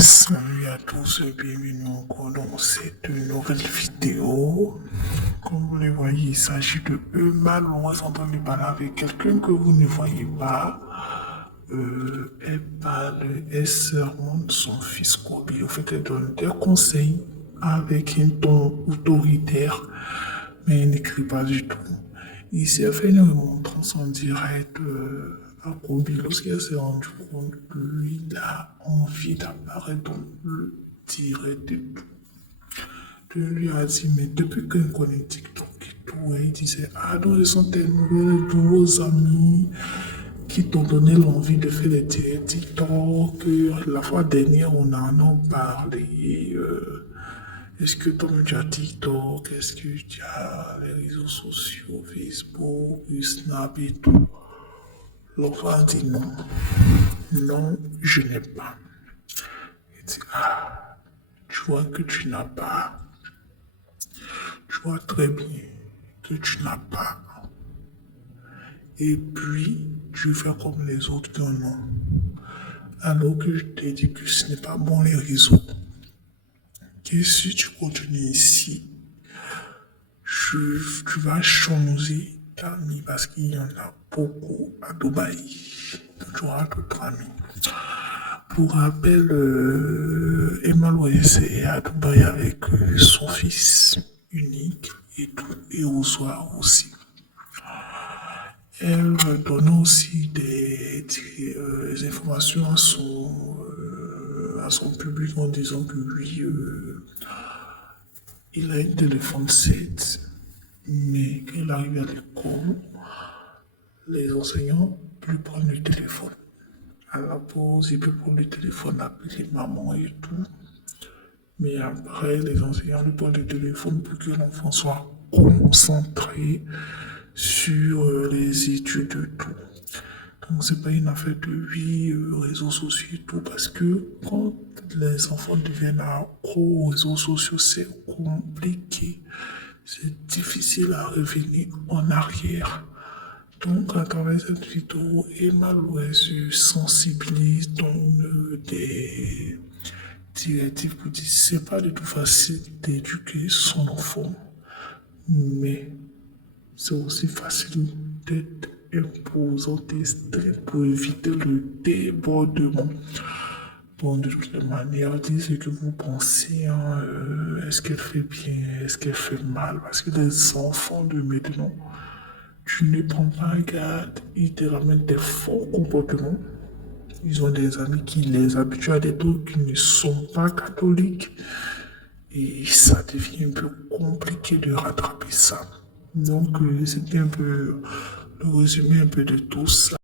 Salut à tous, bienvenue encore dans cette nouvelle vidéo. Comme vous le voyez, il s'agit de Eumane. On est en train de parler avec quelqu'un que vous ne voyez pas. Elle parle, elle sermonne son fils Kobe. En fait, elle donne des conseils avec un ton autoritaire, mais elle n'écrit pas du tout. Ici, elle fait une remontrance en direct à Kobe lorsqu'elle s'est rendue compte que lui, il a envie d'apparaître dans le direct et tout. Tu lui as dit, mais depuis qu'on connaît TikTok et tout, il disait, ah, donc ce sont tes nouveaux amis qui t'ont donné l'envie de faire des directs TikTok. La fois dernière, on en a parlé. Est-ce que toi tu as TikTok? Est-ce que tu as les réseaux sociaux, Facebook, Snap et tout? L'enfant dit non. Non, je n'ai pas. Il dit, ah, tu vois que tu n'as pas. Tu vois très bien que tu n'as pas. Et puis, tu fais comme les autres qui en ont. Alors que je t'ai dit que ce n'est pas bon les réseaux. Que si tu continues ici, tu vas changer d'amis parce qu'il y en a beaucoup à Dubaï. Tu auras d'autres amis. Pour rappel, Emma Loïs est à Dubaï avec son fils unique et tout, et au soir aussi. Elle donne aussi des informations à son public en disant que oui, il a un téléphone 7, mais quand il arrive à l'école, les enseignants lui prennent le téléphone. À la pause, il peut prendre le téléphone, appeler maman et tout. Mais après, les enseignants lui prennent le téléphone pour que l'enfant soit concentré sur les études et tout. Donc, c'est pas une affaire de oui, réseaux sociaux et tout, parce que quand les enfants deviennent accros aux réseaux sociaux, c'est compliqué. C'est difficile à revenir en arrière. Donc, à travers cette vidéo, Emma Louise sensibilise, donne des directives pour dire que c'est pas du tout facile d'éduquer son enfant, mais c'est aussi facile d'être imposant et strict pour éviter le débordement. Bon, de toute manière, dites ce que vous pensez. Hein, est-ce qu'elle fait bien? Est-ce qu'elle fait mal? Parce que les enfants de maintenant, tu ne prends pas garde, ils te ramènent des faux comportements. Ils ont des amis qui les habituent à des trucs qui ne sont pas catholiques. Et ça devient un peu compliqué de rattraper ça. Donc, c'était un peu le résumé un peu de tout ça.